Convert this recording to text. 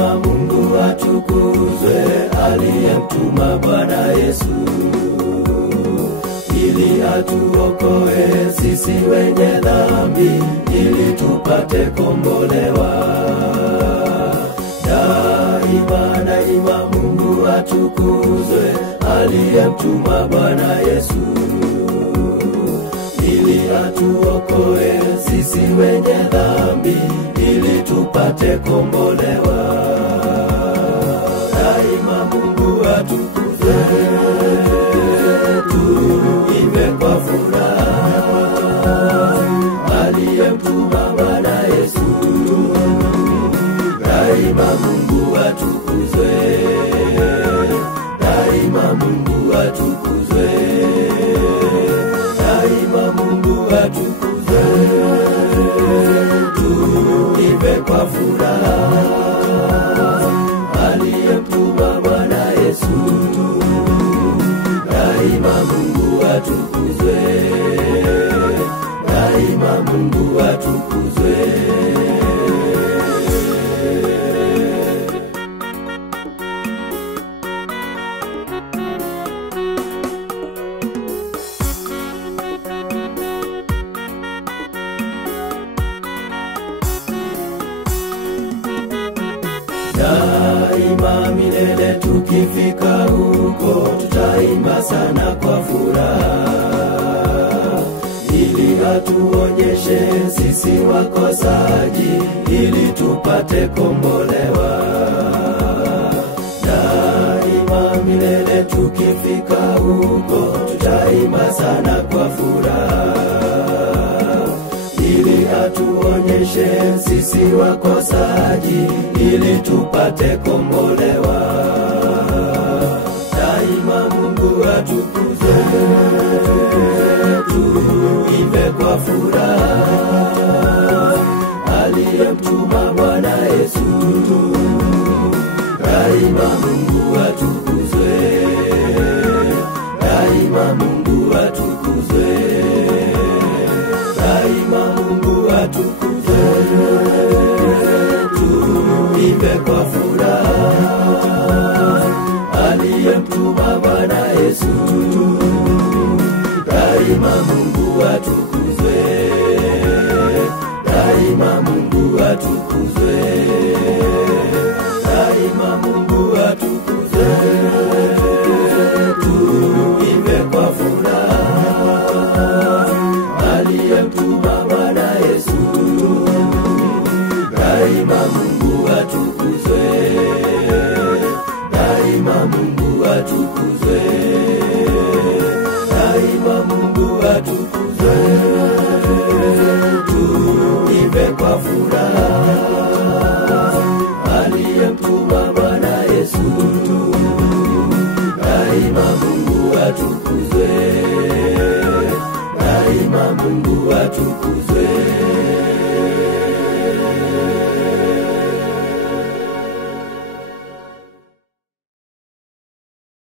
daima Mungu atukuzwe, aliyemtuma Bwana Yesu ili atuokoe sisi wenye dhambi, ili tupate kombolewa. Daima daima Mungu atukuzwe, aliyemtuma Bwana Yesu ili atuokoe sisi wenye dhambi, ili tupate kombolewa. Daima Mungu atukuzwe, tuimbe kwa furaha, aliyemtuma Bwana Yesu. Daima Mungu atukuzwe, daima Mungu atukuzwe, daima Mungu atukuzwe, tuimbe kwa furaha, aliyemtuma Bwana Yesu. Daima Mungu atukuzwe, daima Mungu atukuzwe. Daima milele tukifika huko, tutaimba sana kwa furaha, ili atuonyeshe sisi wakosaji, ili tupate kombolewa. Daima milele tukifika huko, tutaimba sana kwa furaha, ili atuonyeshe sisi wakosaji, ili tupate kombolewa. Daima Mungu atukuzwe, tuimbe kwa furaha, aliyemtuma Bwana Yesu. Daima Mungu atukuzwe, daima Mungu atukuzwe, daima Mungu atukuzwe, tuimbe kwa furaha, aliyemtuma Bwana Yesu. Daima Mungu atukuzwe, daima Mungu atukuzwe, daima Mungu atukuzwe, tuimbe kwa furaha, aliyemtuma Bwana Yesu. Daima Mungu atukuzwe, daima Mungu atukuzwe, daima Mungu atukuzwe, tuimbe kwa furaha, aliyemtuma Bwana Yesu. Daima Mungu atukuzwe, daima Mungu atukuzwe.